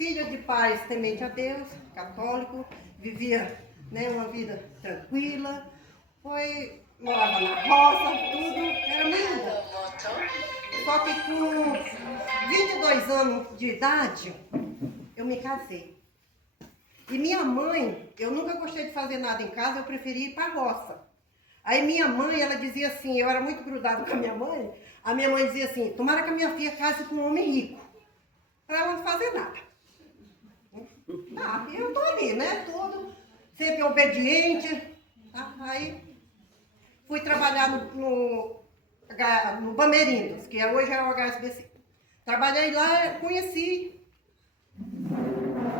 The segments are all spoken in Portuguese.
filha de pais temente a Deus, católico, vivia, né, uma vida tranquila, morava na roça, tudo, era linda. Só que com 22 anos de idade, eu me casei. E minha mãe, eu nunca gostei de fazer nada em casa, eu preferia ir para a roça. Aí minha mãe, ela dizia assim, eu era muito grudada com a minha mãe dizia assim, tomara que a minha filha case com um homem rico, para ela não fazer nada. Ah, eu tô ali, né, tudo, sempre obediente. Tá? Aí fui trabalhar no Bamerindos, que hoje é o HSBC. Trabalhei lá, conheci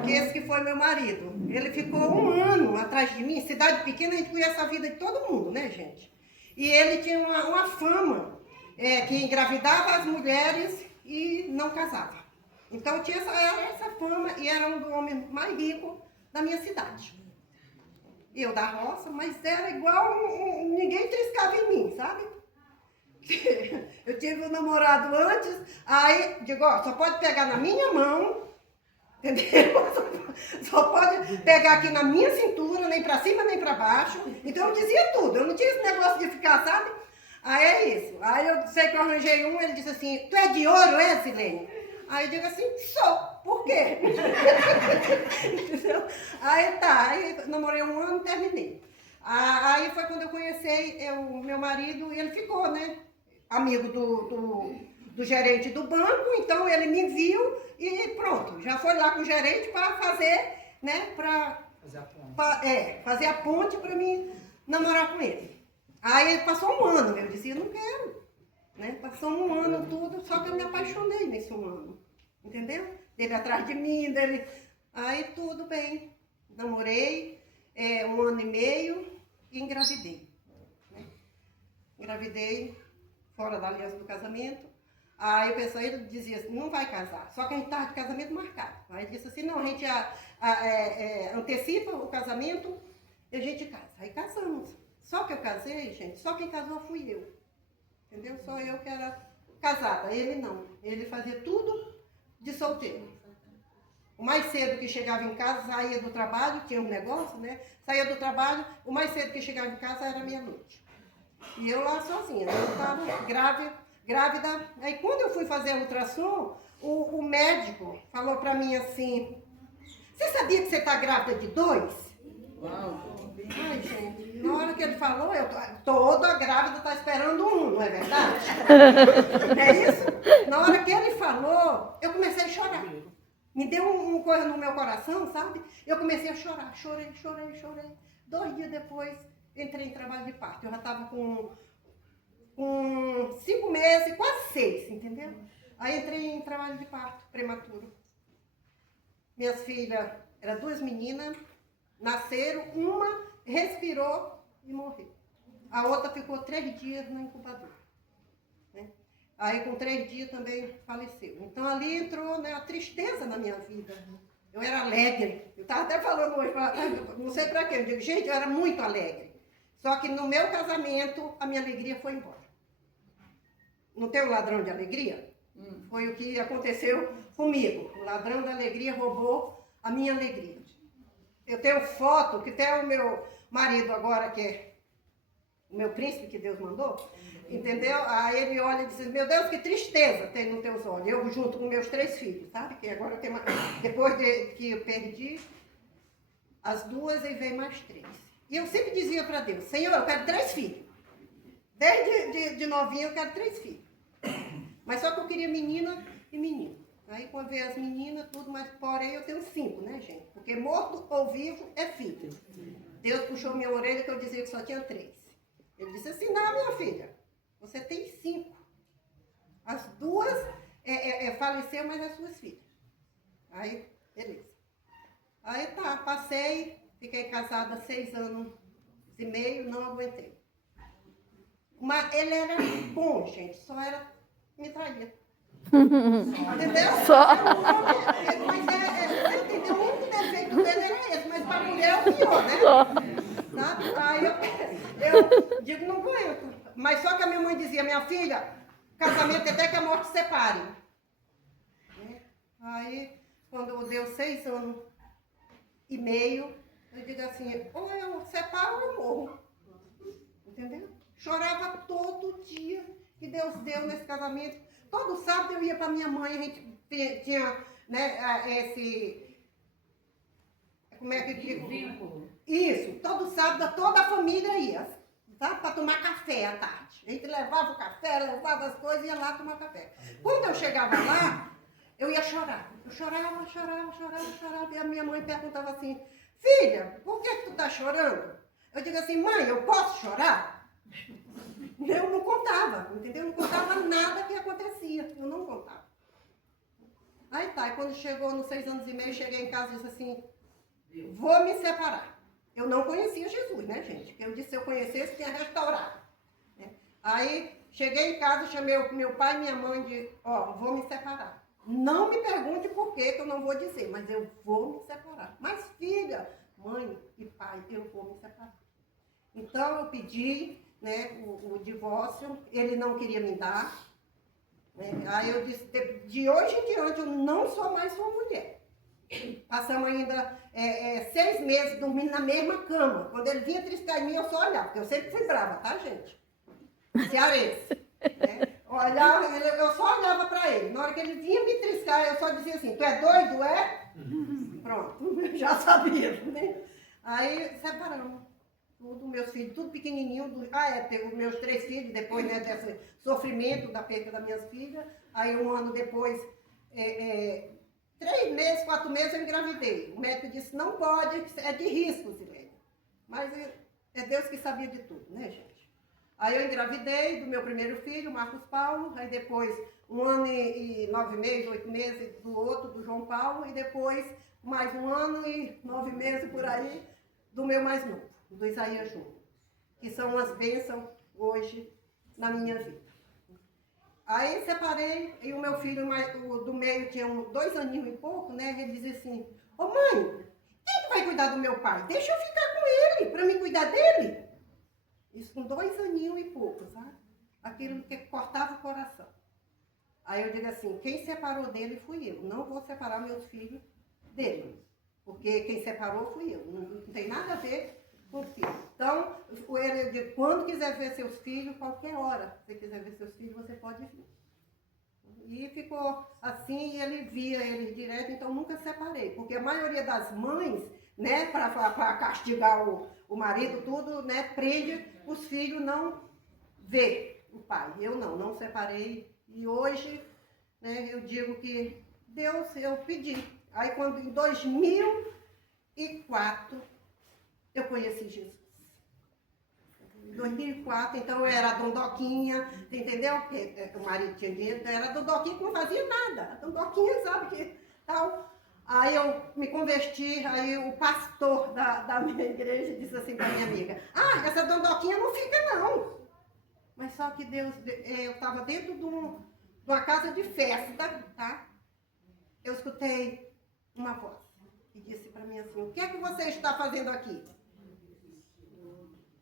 que esse que foi meu marido. Ele ficou 1 ano atrás de mim. Cidade pequena, a gente conhece a vida de todo mundo, né, gente? E ele tinha uma fama que engravidava as mulheres e não casava. Então tinha essa fama e era um dos homens mais ricos da minha cidade. Eu da roça, mas era igual ninguém triscava em mim, sabe? Eu tive um namorado antes, aí digo, ó, só pode pegar na minha mão, entendeu? Só pode pegar aqui na minha cintura, nem pra cima, nem pra baixo. Então eu dizia tudo, eu não tinha esse negócio de ficar, sabe? Aí é isso. Aí eu sei que eu arranjei um, ele disse assim, tu é de ouro, é, Silene? Aí eu digo assim, sou, por quê? Aí tá, aí namorei 1 ano e terminei. Aí foi quando eu conheci o meu marido e ele ficou, né? Amigo do gerente do banco, então ele me viu e pronto, já foi lá com o gerente para fazer, né, fazer a ponte para mim namorar com ele. Aí passou 1 ano, eu disse, eu não quero, né, passou 1 ano tudo, só que eu me apaixonei nesse 1 ano, entendeu? Dele atrás de mim, aí tudo bem, namorei 1 ano e meio e engravidei, né? Engravidei fora da aliança do casamento. Aí o pessoal ele dizia assim, não vai casar, só que a gente estava de casamento marcado. Aí ele disse assim, não, a gente antecipa o casamento e a gente casa. Aí casamos. Só que eu casei, gente, só quem casou fui eu. Entendeu? Só eu que era casada, ele não. Ele fazia tudo de solteiro. O mais cedo que chegava em casa, saía do trabalho, tinha um negócio, né? Saía do trabalho, o mais cedo que chegava em casa era meia-noite. E eu lá sozinha, eu estava grávida. Aí quando eu fui fazer o ultrassom, o médico falou para mim assim, você sabia que você está grávida de 2? Uau! Ai, gente, na hora que ele falou, toda grávida está esperando 1, não é verdade? É isso? Na hora que ele falou, eu comecei a chorar. Me deu uma coisa no meu coração, sabe? Eu comecei a chorar, chorei. 2 dias depois, entrei em trabalho de parto. Eu já estava com 5 meses, quase 6, entendeu? Aí entrei em trabalho de parto prematuro. Minhas filhas, eram 2 meninas, nasceram, uma respirou e morreu. A outra ficou 3 dias na incubadora. Né? Aí com 3 dias também faleceu. Então ali entrou, né, a tristeza na minha vida. Eu era alegre. Eu estava até falando hoje, não sei para quê, eu digo, gente, eu era muito alegre. Só que no meu casamento, a minha alegria foi embora. Não tem o ladrão de alegria? Foi o que aconteceu comigo. O ladrão da alegria roubou a minha alegria. Eu tenho foto, que até o meu marido agora, que é o meu príncipe que Deus mandou, entendeu? Aí ele olha e diz, meu Deus, que tristeza tem nos teus olhos. Eu junto com meus 3 filhos, sabe? Que agora eu tenho depois que eu perdi as 2, aí veio mais 3. E eu sempre dizia para Deus, Senhor, eu quero 3 filhos. Desde de novinha eu quero 3 filhos. Mas só que eu queria menina e menino. Aí quando veio as meninas, tudo, mas porém eu tenho 5, né, gente? Porque morto ou vivo é filho. Deus puxou minha orelha que eu dizia que só tinha 3. Ele disse assim, não, minha filha, você tem 5. As 2 faleceram, mas as suas filhas. Aí, beleza. Aí tá, passei, fiquei casada 6 anos e meio, não aguentei. Mas ele era bom, gente, só era me traía. Entendeu? Só. Mas você entendeu? O único defeito dele era esse, mas para mulher é o pior, né? Só. Sabe? Aí eu digo, não aguento. Mas só que a minha mãe dizia, minha filha, casamento é até que a morte separe. Aí quando deu 6 anos e meio, eu digo assim, ou eu separo ou eu morro. Entendeu? Chorava todo dia que Deus deu nesse casamento. Todo sábado eu ia para minha mãe, a gente tinha, né, esse... Como é que eu digo? Isso, todo sábado toda a família ia, tá? Para tomar café à tarde. A gente levava o café, levava as coisas e ia lá tomar café. Quando eu chegava lá, eu ia chorar. Eu chorava. E a minha mãe perguntava assim, filha, por que tu tá chorando? Eu digo assim, mãe, eu posso chorar? Eu não contava, entendeu? Eu não contava nada que acontecia. Eu não contava. Aí tá, e quando chegou nos 6 anos e meio, cheguei em casa e disse assim, vou me separar. Eu não conhecia Jesus, né, gente? Porque eu disse, se eu conhecesse, tinha restaurado. Né? Aí, cheguei em casa, chamei meu pai e minha mãe de, ó, vou me separar. Não me pergunte por que eu não vou dizer, mas eu vou me separar. Mas filha, mãe e pai, eu vou me separar. Então, eu pedi, né, o divórcio, ele não queria me dar. Né? Aí eu disse, de hoje em diante, eu não sou mais sua mulher. Passamos ainda 6 meses dormindo na mesma cama. Quando ele vinha triscar em mim, eu só olhava, porque eu sempre fui brava, tá, gente? Cearense. Né? Olhava, eu só olhava para ele. Na hora que ele vinha me triscar, eu só dizia assim, tu é doido, é? Pronto, já sabia, né? Aí separamos. Tudo, meus filhos, tudo pequenininho. Teve meus 3 filhos, depois, né, desse sofrimento da perda das minhas filhas. Aí 1 ano depois... 3 meses, 4 meses eu engravidei. O médico disse, não pode, é de risco, Zilene. Mas é Deus que sabia de tudo, né, gente? Aí eu engravidei do meu primeiro filho, Marcos Paulo, aí depois 1 ano e 9 meses, 8 meses do outro, do João Paulo, e depois mais 1 ano e 9 meses por aí do meu mais novo, do Isaías Júnior, que são umas bênçãos hoje na minha vida. Aí separei, e o meu filho do meio tinha 2 aninhos e pouco, né? Ele dizia assim, ô mãe, quem que vai cuidar do meu pai? Deixa eu ficar com ele, para me cuidar dele. Isso com 2 aninhos e pouco, sabe? Aquilo que cortava o coração. Aí eu digo assim, quem separou dele fui eu, não vou separar meus filhos dele. Porque quem separou fui eu, não tem nada a ver com o filho. Então, quando quiser ver seus filhos, qualquer hora, se você quiser ver seus filhos, você pode vir. E ficou assim, e ele via eles direto, então nunca separei. Porque a maioria das mães, né, para castigar o marido, tudo, né, prende os filhos não ver o pai. Eu não separei. E hoje, né, eu digo que Deus, eu pedi. Aí quando em 2004, eu conheci Jesus. Em 2004, então eu era a dondoquinha, entendeu? Porque o marido tinha dinheiro, então era a dondoquinha que não fazia nada. A dondoquinha, sabe que tal. Aí eu me converti, aí o pastor da minha igreja disse assim para minha amiga, essa dondoquinha não fica não. Mas só que Deus, eu estava dentro de uma casa de festa, tá? Eu escutei uma voz e disse para mim assim, o que é que você está fazendo aqui?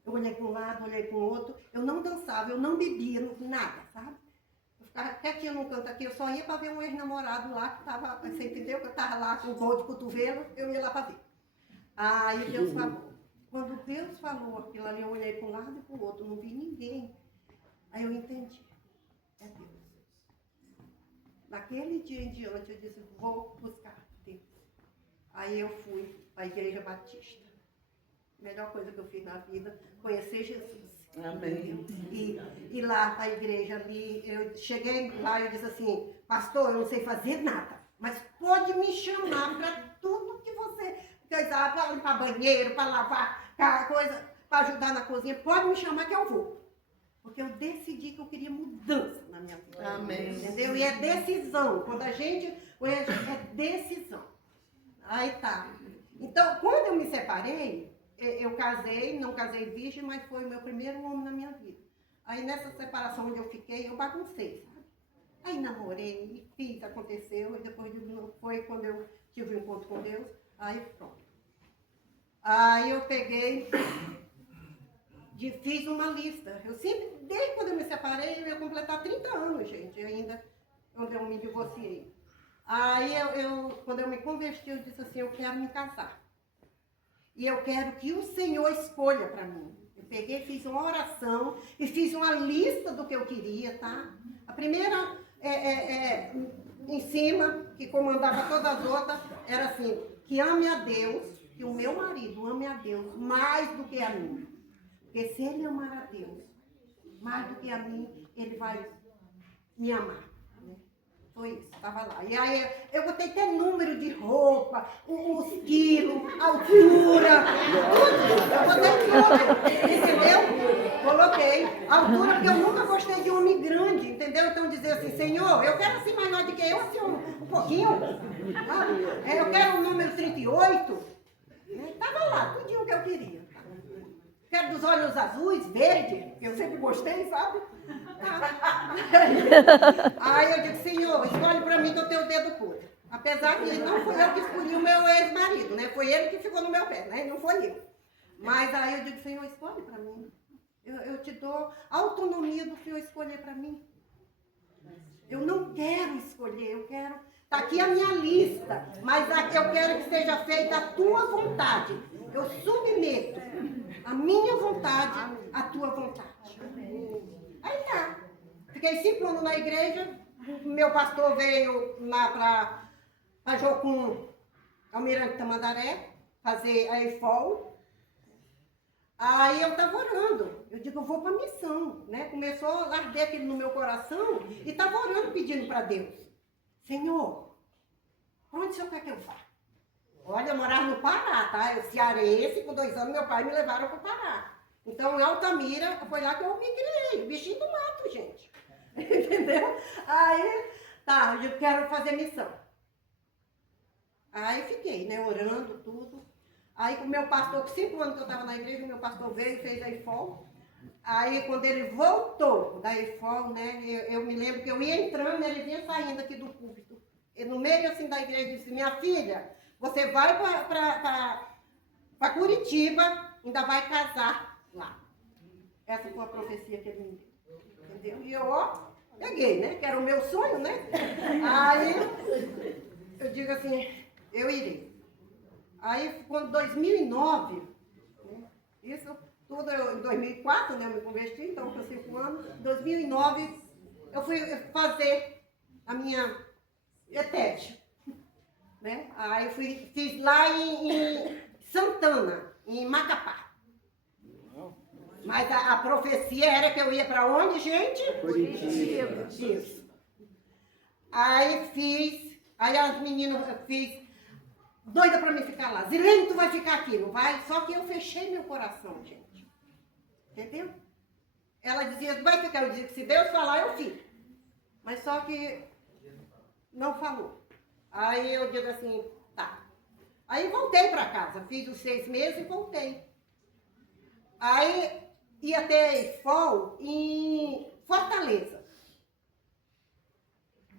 Eu olhei para um lado, olhei para o outro, eu não dançava, eu não bebia, nada, sabe? Eu ficava quietinha num canto aqui, eu só ia para ver um ex-namorado lá, que estava, você entendeu? Que eu estava lá com dor de cotovelo, eu ia lá para ver. Aí Deus falou. Quando Deus falou aquilo ali, eu olhei para um lado e para o outro, não vi ninguém. Aí eu entendi, é Deus. Naquele dia em diante, eu disse, vou buscar Deus. Aí eu fui para a Igreja Batista. Melhor coisa que eu fiz na vida, conhecer Jesus. Amém. E lá para a igreja ali, eu cheguei lá e eu disse assim, pastor, eu não sei fazer nada, mas pode me chamar para tudo que você precisar, para limpar banheiro, para lavar coisa, para ajudar na cozinha, pode me chamar que eu vou. Porque eu decidi que eu queria mudança na minha vida. Amém. Entendeu? E é decisão. Quando a gente é decisão. Aí tá. Então, quando eu me separei, eu casei, não casei virgem, mas foi o meu primeiro homem na minha vida. Aí nessa separação onde eu fiquei, eu baguncei, sabe? Aí namorei, fiz, aconteceu, e depois foi quando eu tive um encontro com Deus, aí pronto. Aí eu peguei, fiz uma lista. Eu sempre, desde quando eu me separei, eu ia completar 30 anos, gente, ainda, onde eu me divorciei. Aí, quando eu me converti, eu disse assim, eu quero me casar. E eu quero que o Senhor escolha para mim. Eu peguei, fiz uma oração e fiz uma lista do que eu queria, tá? A primeira, em cima, que comandava todas as outras, era assim, que ame a Deus, que o meu marido ame a Deus mais do que a mim. Porque se ele amar a Deus mais do que a mim, ele vai me amar. Foi isso, estava lá. E aí eu botei até número de roupa, os quilos, altura, tudo. Eu botei tudo, entendeu? Coloquei. Altura, porque eu nunca gostei de homem grande, entendeu? Então dizer assim, Senhor, eu quero assim maior do que eu, assim um pouquinho. Eu quero o número 38. Estava lá, tudinho que eu queria. Quero dos olhos azuis, verde, que eu sempre gostei, sabe? Aí eu digo, Senhor, escolhe para mim que eu tenho o dedo podre. Apesar que não fui eu que escolhi o meu ex-marido, né? Foi ele que ficou no meu pé, né? Não foi eu. Mas aí eu digo, Senhor, escolhe para mim. Eu te dou a autonomia do Senhor escolher para mim. Eu não quero escolher, eu quero... Está aqui a minha lista, mas eu quero que seja feita a tua vontade. Eu submeto a minha vontade à tua vontade. Aí tá. Fiquei 5 anos na igreja. Meu pastor veio lá para Jocum, Almirante Tamandaré, fazer a EFOL. Aí eu estava orando. Eu digo, eu vou para a missão. Né? Começou a arder aquilo no meu coração e estava orando, pedindo para Deus. Senhor, para onde o Senhor quer que eu vá? Olha, eu morava no Pará, tá? Eu cearense, com 2 anos, meu pai me levaram para o Pará. Então, em Altamira, foi lá que eu me criei, bichinho do mato, gente. Entendeu? Aí, tá, eu quero fazer missão. Aí fiquei, né, orando, tudo. Aí, com o meu pastor, com 5 anos que eu estava na igreja, o meu pastor veio e fez a IFOL. Aí, quando ele voltou da IFOL, né, eu me lembro que eu ia entrando, ele vinha saindo aqui do púlpito. E no meio, assim, da igreja, disse, minha filha, você vai para Curitiba, ainda vai casar lá. Essa foi a profecia que ele me deu. Entendeu? E eu, ó, peguei, né? Que era o meu sonho, né? Aí, eu digo assim, eu irei. Aí, quando 2009, né, isso tudo em 2004, né? Eu me converti, então, com 5 anos. Em 2009, eu fui fazer a minha ETED. Né? Aí fiz lá em Santana, em Macapá. Mas a profecia era que eu ia para onde, gente? Curitiba. Isso. Aí as meninas, doida para me ficar lá. Zilene, tu vai ficar aqui, não vai? Só que eu fechei meu coração, gente. Entendeu? Ela dizia, vai ficar. Eu dizia que se Deus falar, eu fico. Mas só que não falou. Aí eu digo assim, tá. Aí voltei para casa, fiz os 6 meses e voltei. Aí ia ter EFOL em Fortaleza.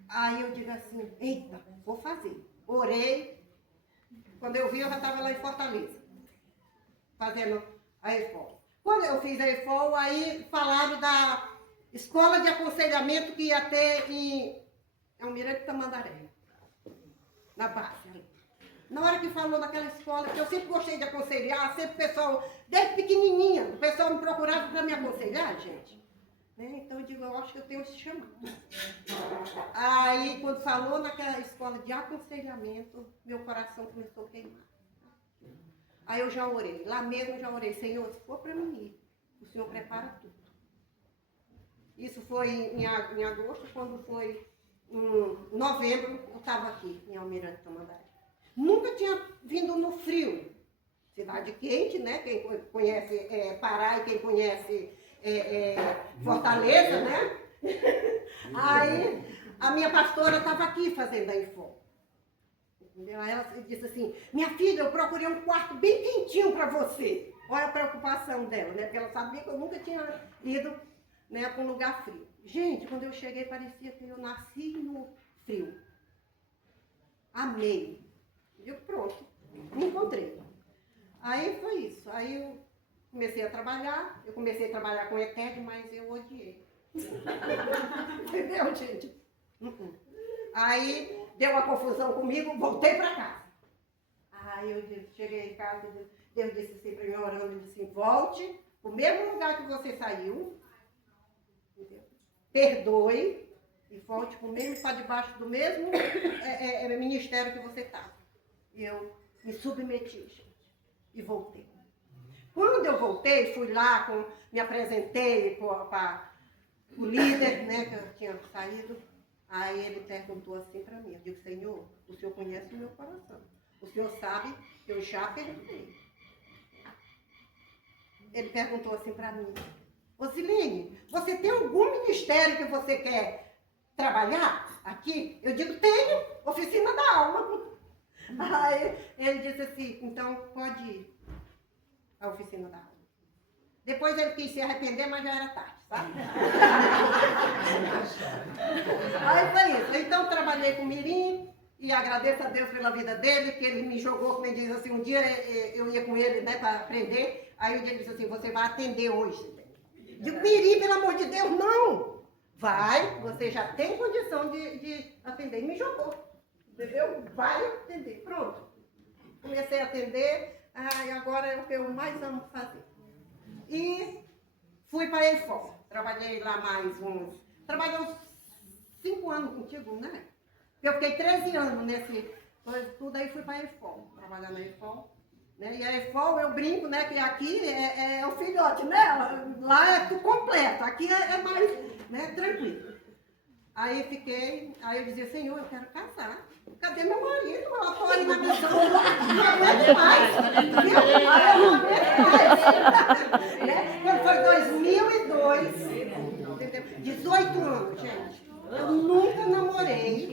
Aí eu digo assim, eita, vou fazer. Orei. Quando eu vi, eu já estava lá em Fortaleza, fazendo a EFOL. Quando eu fiz a EFOL, aí falaram da escola de aconselhamento que ia ter em Almirante Tamandaré, na base. Na hora que falou naquela escola, que eu sempre gostei de aconselhar, sempre o pessoal, desde pequenininha, o pessoal me procurava para me aconselhar, gente. Né? Então eu digo, eu acho que eu tenho esse chamado. Aí, quando falou naquela escola de aconselhamento, meu coração começou a queimar. Aí eu já orei, lá mesmo eu já orei, Senhor, se for para mim ir, o Senhor prepara tudo. Isso foi em agosto, quando foi em novembro, eu estava aqui, em Almirante Tamandaré. Nunca tinha vindo no frio. Cidade quente, né? Quem conhece Pará e quem conhece Fortaleza, né? Aí a minha pastora estava aqui fazendo a IFOL. Entendeu? Aí ela disse assim, minha filha, eu procurei um quarto bem quentinho para você. Olha a preocupação dela, né? Porque ela sabia que eu nunca tinha ido, né, para um lugar frio. Gente, quando eu cheguei, parecia que eu nasci no frio. Amei. Eu, pronto, me encontrei. Aí foi isso. Aí eu comecei a trabalhar com ETED, mas eu odiei. Entendeu, gente? Aí deu uma confusão comigo, voltei para casa. Aí eu cheguei em casa, Deus disse assim para mim, orando, ele disse assim, volte para o mesmo lugar que você saiu, entendeu? Perdoe e volte para debaixo do mesmo ministério que você estava. E eu me submeti, gente, e voltei. Quando eu voltei, fui lá, me apresentei para o líder, né, que eu tinha saído. Aí ele perguntou assim para mim, eu digo, Senhor, o Senhor conhece o meu coração. O Senhor sabe que eu já perguntei. Ele perguntou assim para mim, Osilene, você tem algum ministério que você quer trabalhar aqui? Eu digo, tenho, oficina da alma. Aí ele disse assim, então pode ir à oficina da alma. Depois ele quis se arrepender, mas já era tarde, sabe? Aí foi isso. Então trabalhei com o Mirim e agradeço a Deus pela vida dele, que ele me jogou, como ele diz assim, um dia eu ia com ele, né, para aprender, aí um dia ele disse assim, você vai atender hoje. Digo, Mirim, pelo amor de Deus, não! Vai, você já tem condição de atender. E me jogou, entendeu? Vai atender. Pronto. Comecei a atender, e agora é o que eu mais amo fazer. E fui para a EFOL. Trabalhei lá trabalhei uns 5 anos contigo, né? Eu fiquei 13 anos nesse... Tudo aí fui para a EFOL. Trabalhar na EFOL. Né? E a EFOL, eu brinco, né? Que aqui é o filhote, né? Lá é tudo completo. Aqui é mais, né, tranquilo. Aí eu dizia, Senhor, eu quero casar. Cadê meu marido? Eu estou aí na missão. Não aguento mais. Viu? Aí eu não aguento mais. Né? Quando foi 2002, 18 anos, gente. Eu nunca namorei,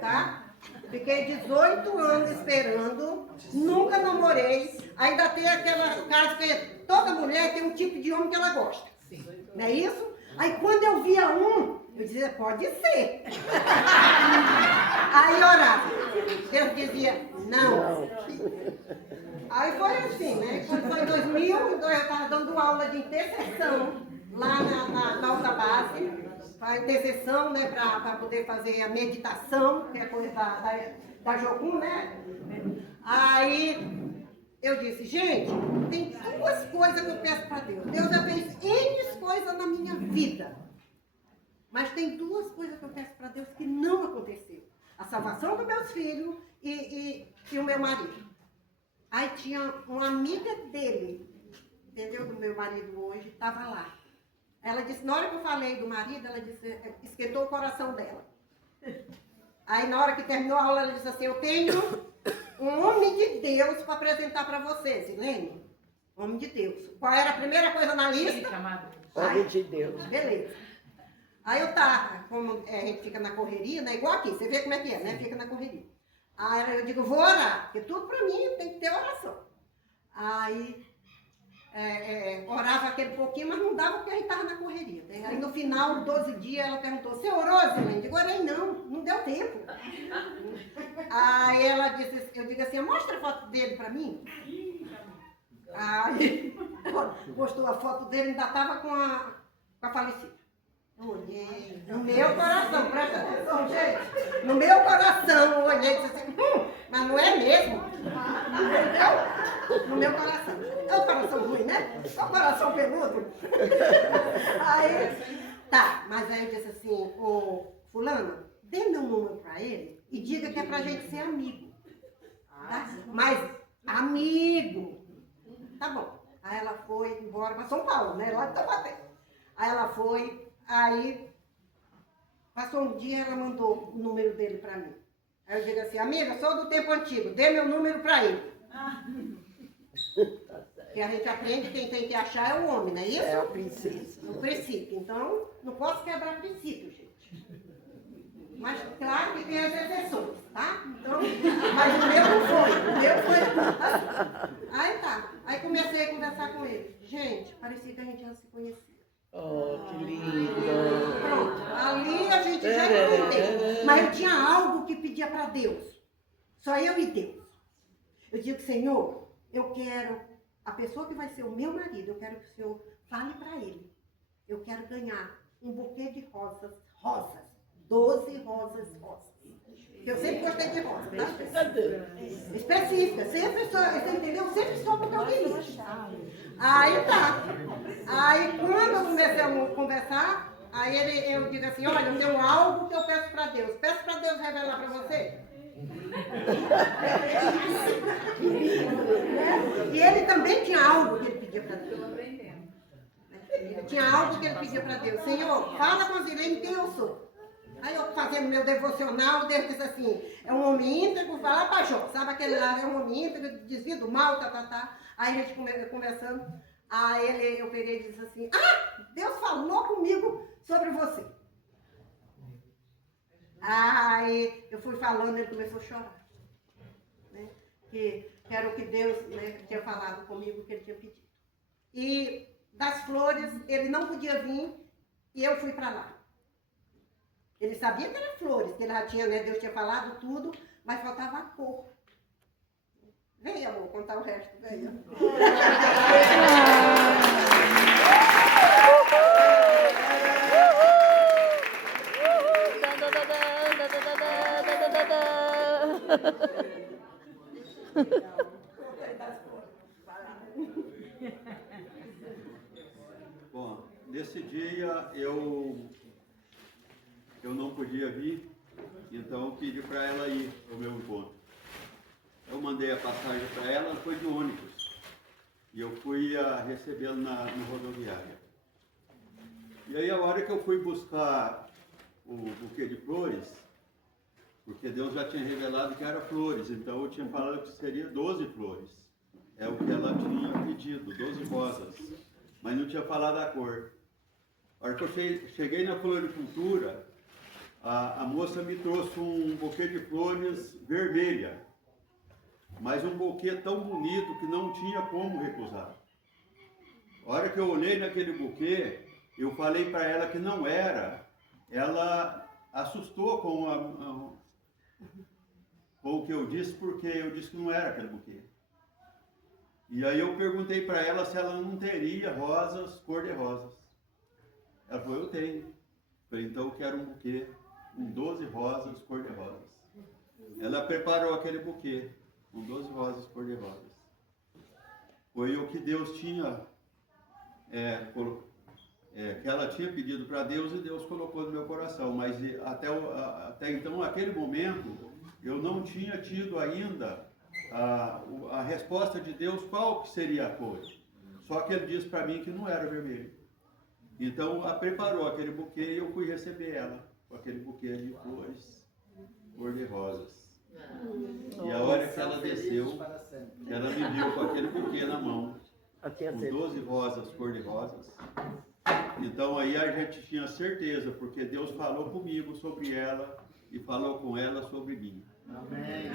tá? Fiquei 18 anos esperando, nunca namorei. Ainda tem aquela caso que toda mulher tem um tipo de homem que ela gosta. Não é isso? Aí quando eu via eu dizia, pode ser. Aí orava. Deus dizia, não. Aí foi assim, né? Quando foi 2000, eu estava dando aula de intercessão lá na alta base. A intercessão, né, para poder fazer a meditação, que é coisa da Jogum, né? Aí eu disse, gente, tem 2 coisas que eu peço para Deus. Deus já fez N coisas na minha vida. Mas tem 2 coisas que eu peço para Deus que não aconteceu. A salvação dos meus filhos e o meu marido. Aí tinha uma amiga dele, entendeu? Do meu marido hoje, estava lá. Ela disse, na hora que eu falei do marido, ela disse, esquentou o coração dela. Aí na hora que terminou a aula, ela disse assim, eu tenho um homem de Deus para apresentar para vocês, Silene. Homem de Deus. Qual era a primeira coisa na lista? Homem de Deus. Beleza. Aí eu como a gente fica na correria, né? Igual aqui, você vê como é que é, né? Fica na correria. Aí eu digo, vou orar, porque tudo para mim tem que ter oração. Aí orava aquele pouquinho, mas não dava porque a gente estava na correria. Né? Aí no final, 12 dias, ela perguntou, você orou, Zilene? Eu digo, orei não deu tempo. Aí ela disse, eu digo assim, mostra a foto dele para mim. Aí postou a foto dele, ainda estava com a falecida. Eu olhei, no meu coração, presta atenção, gente. No meu coração, eu olhei e disse assim, mas não é mesmo? Entendeu? No meu coração. É o coração ruim, né? É o coração peludo. Aí, tá, mas aí eu disse assim, ô fulano, dê meu número pra ele e diga que é pra gente ser amigo. Tá? Mas, amigo. Tá bom. Aí ela foi embora pra São Paulo, né? Lá de Taubaté. Aí ela foi, aí passou um dia, ela mandou o número dele pra mim. Aí eu digo assim, amiga, sou do tempo antigo, dê meu número pra ele. Que a gente aprende, quem tem que achar é o homem, não é isso? É o princípio. O princípio. Então, não posso quebrar princípio, gente. Mas claro que tem as exceções, tá? Então, mas o meu não foi. O meu foi. Aí tá. Aí comecei a conversar com ele. Gente, parecia que a gente já se conhecia. Oh, que lindo. Pronto. Ali a gente já entendeu. Mas eu tinha algo que pedia para Deus. Só eu e Deus. Eu digo, Senhor, eu quero a pessoa que vai ser o meu marido, eu quero que o Senhor fale para ele. Eu quero ganhar um buquê de rosas, 12 rosas. Eu sempre gostei de rosa, tá? Específica, sempre só, você entendeu? Sempre só porque eu queria. Aí tá. Aí quando eu comecei a conversar, aí eu digo assim, olha, eu tenho algo que eu peço para Deus. Peço para Deus revelar para você. E ele também tinha algo que ele pedia para Deus. Tinha algo que ele pedia para Deus. Senhor, fala com a Zilene quem eu sou. Aí eu fazendo meu devocional, Deus disse assim, é um homem íntegro, vai lá para Jó. Sabe aquele lá, é um homem íntegro, desvia do mal, tá. Aí a gente conversando, aí eu peguei e disse assim, Deus falou comigo sobre você. Aí eu fui falando, ele começou a chorar. Né? Que era o que Deus, né, tinha falado comigo, que ele tinha pedido. E das flores, ele não podia vir, e eu fui para lá. Ele sabia que eram flores, que ele já tinha, né, Deus tinha falado tudo, mas faltava a cor. Vem, amor, contar o resto, venha. Bom, nesse dia eu não podia vir, então eu pedi para ela ir ao meu encontro. Eu mandei a passagem para ela, foi de ônibus, e eu fui recebê-la no rodoviária. E aí a hora que eu fui buscar o buquê de flores, porque Deus já tinha revelado que era flores, então eu tinha falado que seria 12 flores. É o que ela tinha pedido, 12 rosas, mas não tinha falado a cor. A hora que eu cheguei na floricultura, a moça me trouxe um buquê de flores vermelha, mas um buquê tão bonito que não tinha como recusar. A hora que eu olhei naquele buquê, eu falei para ela que não era, ela assustou com o que eu disse, porque eu disse que não era aquele buquê. E aí eu perguntei para ela se ela não teria rosas cor-de-rosas. Ela falou, eu tenho. Eu falei, então eu quero um buquê com 12 rosas cor-de-rosas. Ela preparou aquele buquê com 12 rosas cor-de-rosas. Foi o que Deus tinha, que ela tinha pedido para Deus e Deus colocou no meu coração. Mas até então, naquele momento, eu não tinha tido ainda a resposta de Deus qual que seria a cor. Só que ele disse para mim que não era vermelho. Então, ela preparou aquele buquê e eu fui receber ela com aquele buquê de flores cor-de-rosas. E a hora que ela desceu, ela me viu com aquele buquê na mão, com 12 rosas cor-de-rosas. Então aí a gente tinha certeza, porque Deus falou comigo sobre ela e falou com ela sobre mim. Amém.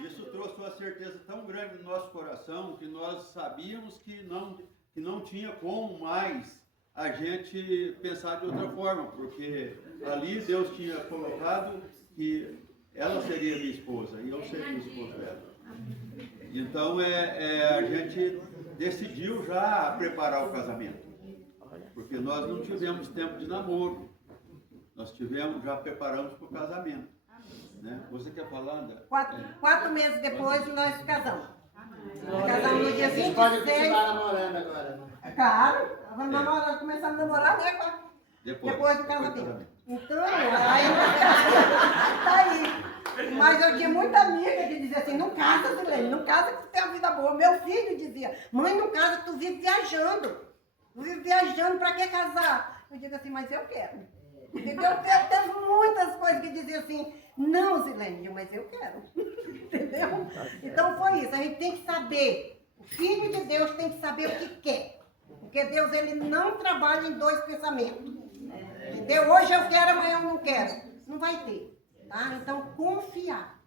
E isso trouxe uma certeza tão grande no nosso coração que nós sabíamos que não tinha como mais a gente pensar de outra forma, porque ali Deus tinha colocado que ela seria minha esposa e eu seria o esposo dela. Então a gente decidiu já preparar o casamento, porque nós não tivemos tempo de namoro, nós já preparamos para o casamento. Né? Você quer falar, André? 4 meses depois nós casamos. Casamos no dia 26. Pode continuar namorando agora. Claro, vamos começar a namorar, né? Depois do casamento. Então, aí tá aí. Mas eu tinha muita amiga que dizia assim, não casa, Zilene, não casa que tu tem uma vida boa. Meu filho dizia, mãe, não casa, tu vive viajando. Tu vive viajando, pra que casar? Eu digo assim, mas eu quero. Entendeu? Teve muitas coisas que diziam assim, não, Zilene, mas eu quero. Entendeu? Então foi isso, a gente tem que saber. O filho de Deus tem que saber o que quer. Porque Deus, ele não trabalha em 2 pensamentos. Entendeu? Hoje eu quero, amanhã eu não quero. Não vai ter. Tá? Então, confiar.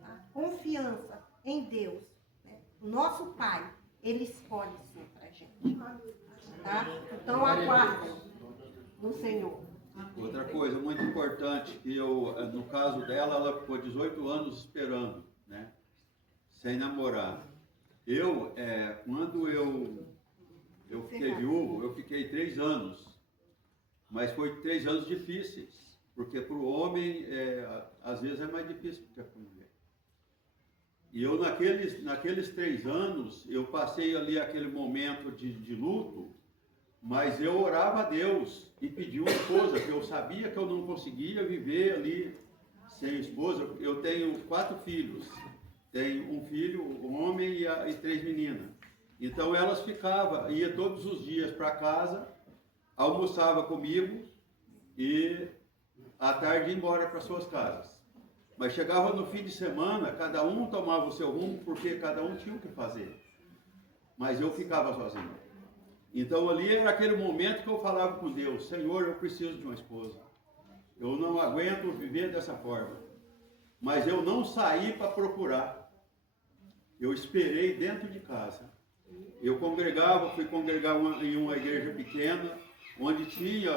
Tá? Confiança em Deus. Né? O nosso Pai, ele escolhe sim pra gente. Tá? Então, aguarde no Senhor. Outra coisa muito importante, que no caso dela, ela ficou 18 anos esperando, né? Sem namorar. Quando eu eu fiquei viúvo, eu fiquei 3 anos. Mas foi 3 anos difíceis, porque para o homem, às vezes é mais difícil do que para a mulher. E eu, naqueles 3 anos, eu passei ali aquele momento de luto, mas eu orava a Deus e pedi uma esposa, porque eu sabia que eu não conseguia viver ali sem esposa. Eu tenho 4 filhos, tenho um filho, um homem e 3 meninas. Então elas ficavam, ia todos os dias para casa, almoçava comigo e à tarde ia embora para suas casas. Mas chegava no fim de semana, cada um tomava o seu rumo, porque cada um tinha o que fazer. Mas eu ficava sozinho. Então ali era aquele momento que eu falava com Deus: Senhor, eu preciso de uma esposa. Eu não aguento viver dessa forma. Mas eu não saí para procurar. Eu esperei dentro de casa. Eu fui congregar em uma igreja pequena, onde tinha,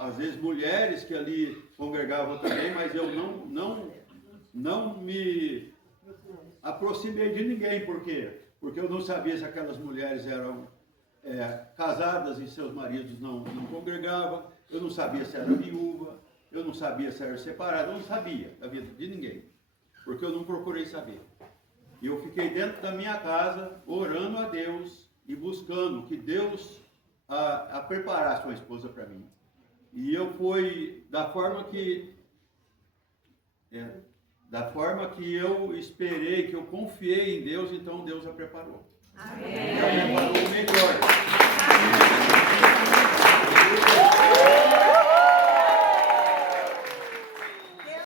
às vezes, mulheres que ali congregavam também, mas eu não me aproximei de ninguém. Por quê? Porque eu não sabia se aquelas mulheres eram casadas e seus maridos não congregavam, eu não sabia se era viúva, eu não sabia se era separada, eu não sabia da vida de ninguém, porque eu não procurei saber. E eu fiquei dentro da minha casa, orando a Deus e buscando que Deus a preparasse uma esposa para mim. E eu fui da forma que eu esperei, que eu confiei em Deus, então Deus a preparou. Amém. Ela preparou o melhor.